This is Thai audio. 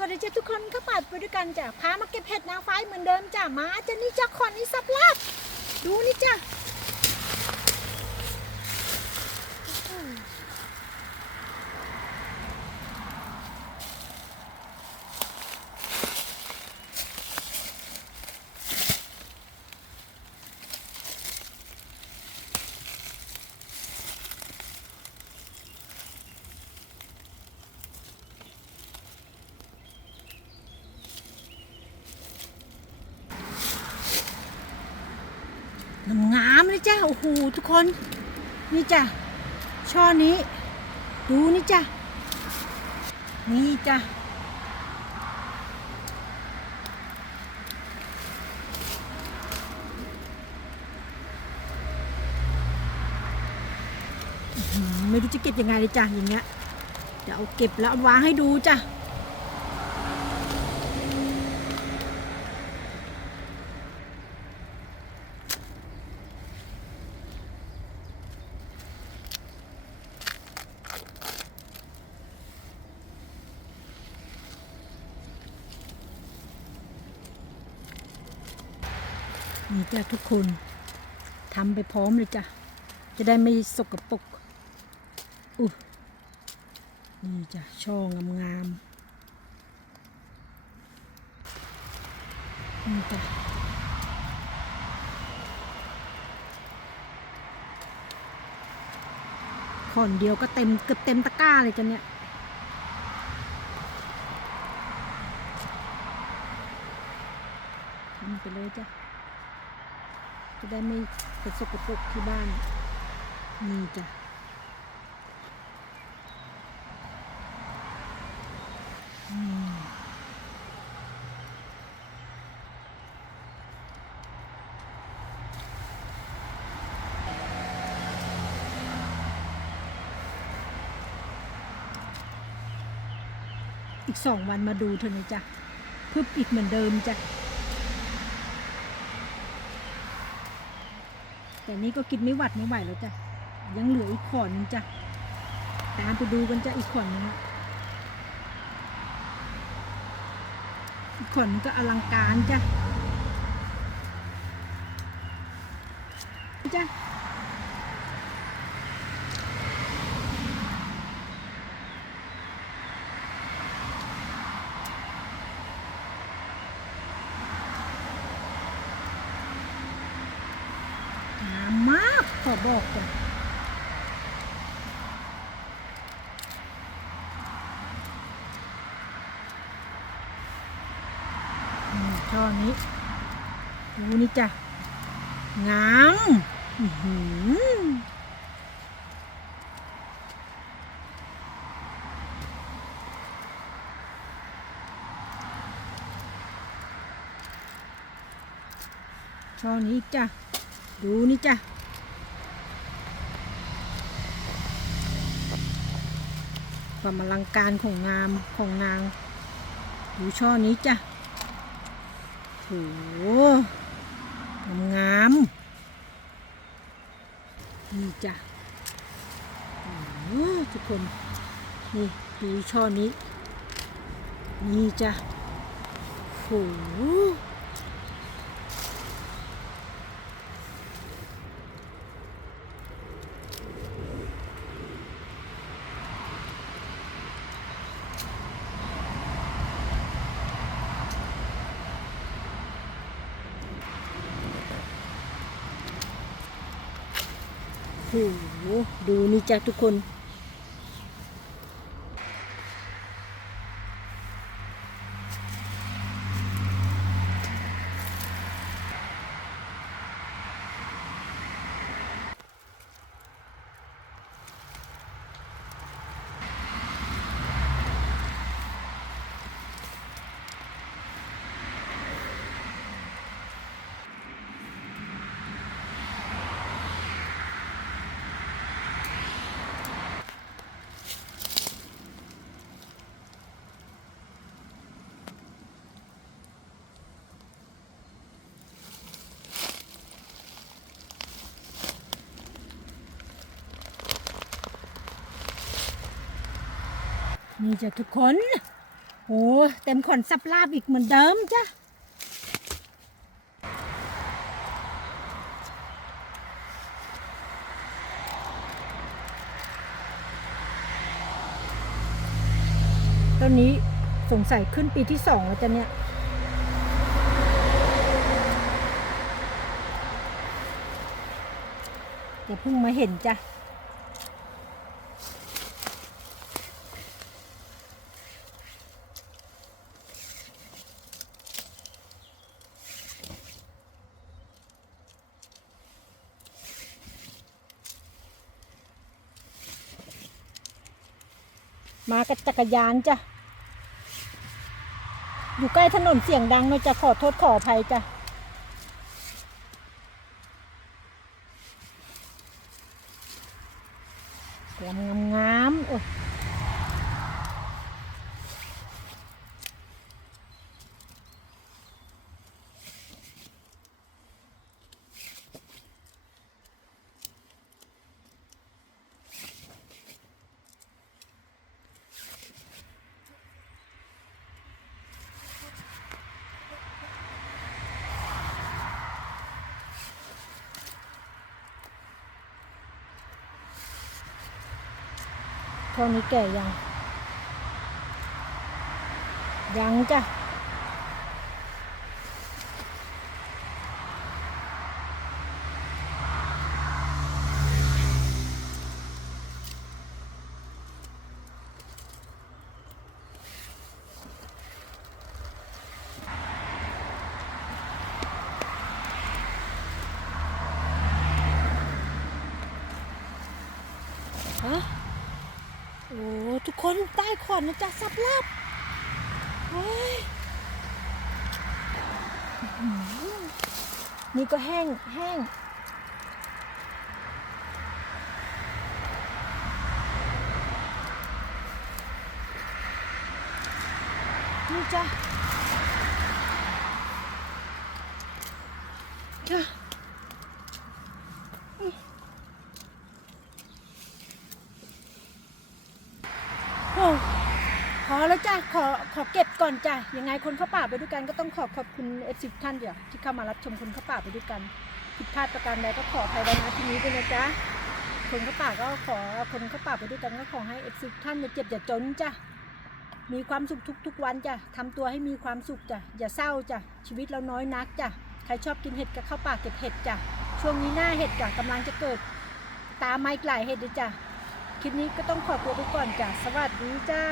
วัสดีจ้าทุกคนเข้าป่าไปด้วยกันจ้ะพามาเก็บเห็ดนางฟ้าเหมือนเดิมจ้ะมาจะนี่จ้ะขอนนี่สับลาบดูนี่จ้ะ โอ้โหทุกคน นี่จ้ะ ช่อนี้ ดูนี่จ้ะ นี่จ้ะ ไม่รู้จะเก็บยังไงเลยจ้ะอย่างเงี้ย เดี๋ยวเอาเก็บแล้วเอาวางให้ดูจ้ะ นี่จ้ะทุกคนทำไปพร้อมเลยจ้ะ จะได้ไม่สกปรกอุ้นี่จ้ะ ช่องงามๆนี่จ้ะขอนเดียวก็เต็มเกือบเต็มตะกร้าเลยจ้ะเนี่ยทำไปเลยจ้ะ จะได้ไม่กระสกปรกที่บ้าน นี่จ้ะอีกสองวันมาดูเถอะนะจ๊ะพึบอีกเหมือนเดิมจ้ะ แต่นี้ก็กินไม่หวัดไม่ไหวแล้วจ้ะ ยังเหลืออีกขอนนึงจ้ะ ตามไปดูกันจ้ะอีกขอนนึงอีกขอนนึงก็อลังการจ้ะจ้ะงามมากข อบอกจ้ะอืมช่อนี้ดูนี่จ้ะ งามช่อนี้จ้ะ ดูนี่จ้ะ ความอลังการของงามของนาง ดูช่อนี้จ้ะโหงามนี่จ้ะโอ้ทุกคน นี่ดูช่อนี้ นี่จ้ะโห โหดูนี่จ้ะทุกคน นี่จ้ะทุกคนโหเต็มขอนสับลาบอีกเหมือนเดิมจ้ะต้นนี้สงสัยขึ้นปีที่สองแล้วจ้ะเนี่ยเดี๋ยวเพิ่งมาเห็นจ้ะ มากับจักรยานจ้ะ อยู่ใกล้ถนนเสียงดังเนาะจะขอโทษขออภัยจ้ะ ท่านี้แก่ยัง ยังจ้ะ ทุกคนใต้ขอนนะจ๊ะสับลาบเฮ้ยนี่ก็แห้งแห้งนี่จ้ะจ้ะ โอ้พอแล้วจ้ะ ขอเก็บก่อนจ้ะยังไงคนเข้าป่าไปด้วยกันก็ต้องขอขอบคุณเอฟซีท่านเดียวที่เข้ามารับชมคนเข้าป่าไปด้วยกันผิดพลาดประการใดก็ขออภัยไว้นะที่นี้ด้วยนะจ๊ะคนเข้าป่าก็ขอคนเข้าป่าไปด้วยกันก็ขอให้เอฟซีท่านอย่าเจ็บอย่าจนจ้ะมีความสุขทุกๆวันจ้ะทำตัวให้มีความสุขจ้ะอย่าเศร้าจ้ะชีวิตเราน้อยนักจ้ะใครชอบกินเห็ดก็เข้าป่าเก็บเห็ดจ้ะช่วงนี้หน้าเห็ดจ้ะกำลังจะเกิดตามมาอีกลายเห็ดเลยจ้ะคลิปนี้ก็ต้องขอตัวไปก่อนจ้ะสวัสดีจ้า